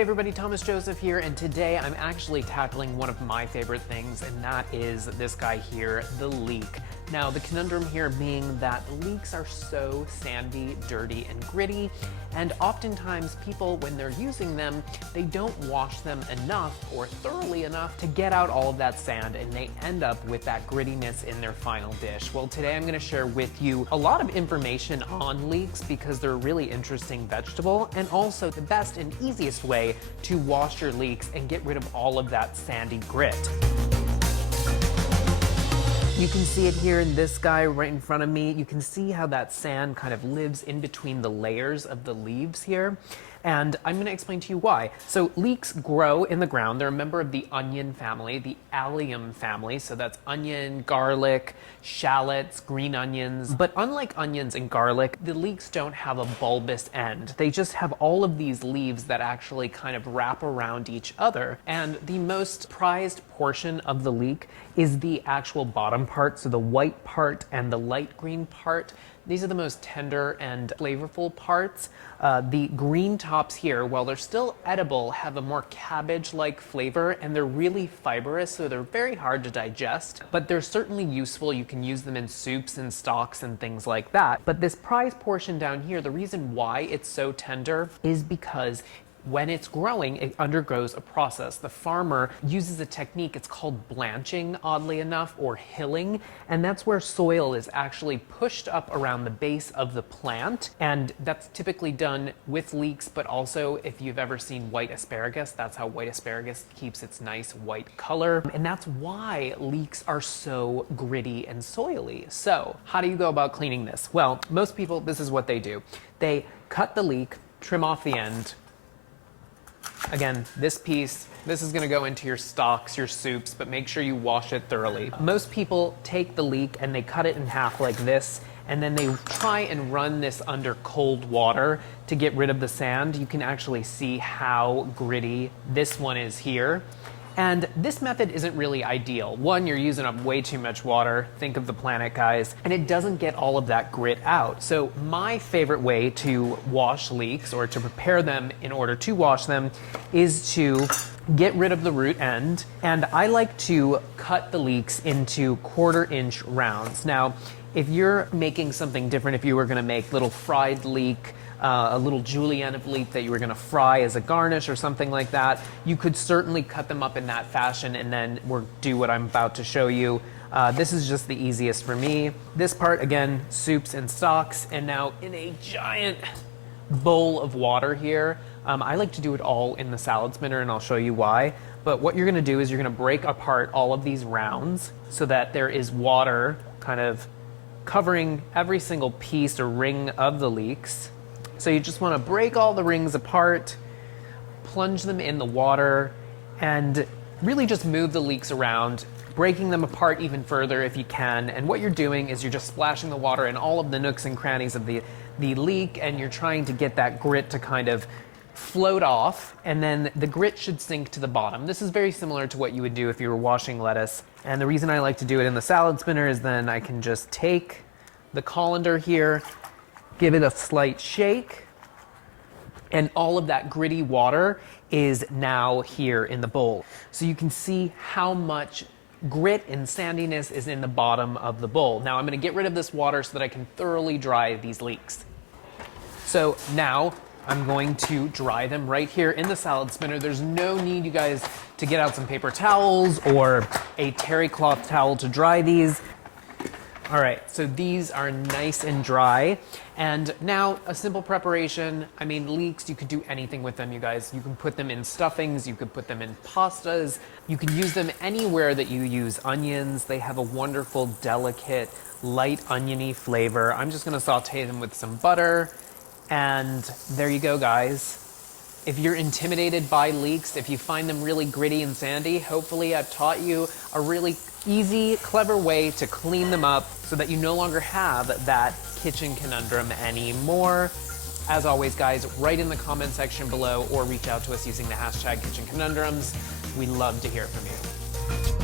Hey everybody, Thomas Joseph here, and today I'm actually tackling one of my favorite things, and that is this guy here, the leek. Now, the conundrum here being that leeks are so sandy, dirty, and gritty, and oftentimes people, when they're using them, they don't wash them enough or thoroughly enough to get out all of that sand, and they end up with that grittiness in their final dish. Well, today I'm gonna share with you a lot of information on leeks because they're a really interesting vegetable, and also the best and easiest way to wash your leeks and get rid of all of that sandy grit. You can see it here in this guy right in front of me. You can see how that sand kind of lives in between the layers of the leaves here. And I'm gonna explain to you why. So leeks grow in the ground. They're a member of the onion family, the allium family. So that's onion, garlic, shallots, green onions. But unlike onions and garlic, the leeks don't have a bulbous end. They just have all of these leaves that actually kind of wrap around each other. And the most prized portion of the leek is the actual bottom part. So the white part and the light green part. These are the most tender and flavorful parts. The green tops here, while they're still edible, have a more cabbage-like flavor, and they're really fibrous, so they're very hard to digest, but they're certainly useful. You can use them in soups and stocks and things like that. But this prized portion down here, the reason why it's so tender is because when it's growing, it undergoes a process. The farmer uses a technique, it's called blanching, oddly enough, or hilling, and that's where soil is actually pushed up around the base of the plant, and that's typically done with leeks, but also if you've ever seen white asparagus, that's how white asparagus keeps its nice white color, and that's why leeks are so gritty and soily. So, how do you go about cleaning this? Well, most people, this is what they do. They cut the leek, trim off the end. Again, this piece, this is gonna go into your stocks, your soups, but make sure you wash it thoroughly. Most people take the leek and they cut it in half like this, and then they try and run this under cold water to get rid of the sand. You can actually see how gritty this one is here. And this method isn't really ideal. One, you're using up way too much water. Think of the planet, guys. And it doesn't get all of that grit out. So my favorite way to wash leeks, or to prepare them in order to wash them, is to get rid of the root end. And I like to cut the leeks into 1/4-inch rounds. Now, if you're making something different, if you were gonna make little fried leek, a little julienne of leek that you were gonna fry as a garnish or something like that, you could certainly cut them up in that fashion and then do what I'm about to show you. This is just the easiest for me. This part, again, soups and stocks, and now in a giant bowl of water here. I like to do it all in the salad spinner, and I'll show you why. But what you're gonna do is you're gonna break apart all of these rounds so that there is water kind of covering every single piece or ring of the leeks. So you just want to break all the rings apart, plunge them in the water, and really just move the leeks around, breaking them apart even further if you can. And what you're doing is you're just splashing the water in all of the nooks and crannies of the leek, and you're trying to get that grit to kind of float off, and then the grit should sink to the bottom. This is very similar to what you would do if you were washing lettuce. And the reason I like to do it in the salad spinner is then I can just take the colander here, give it a slight shake, and all of that gritty water is now here in the bowl. So you can see how much grit and sandiness is in the bottom of the bowl. Now I'm gonna get rid of this water so that I can thoroughly dry these leeks. So now I'm going to dry them right here in the salad spinner. There's no need, you guys, to get out some paper towels or a terry cloth towel to dry these. All right, so these are nice and dry. And now a simple preparation. I mean, leeks, you could do anything with them, you guys. You can put them in stuffings, you could put them in pastas. You can use them anywhere that you use onions. They have a wonderful, delicate, light oniony flavor. I'm just gonna saute them with some butter. And there you go, guys. If you're intimidated by leeks, if you find them really gritty and sandy, hopefully I've taught you a really easy, clever way to clean them up so that you no longer have that kitchen conundrum anymore. As always, guys, write in the comment section below or reach out to us using the hashtag Kitchen Conundrums. We'd love to hear from you.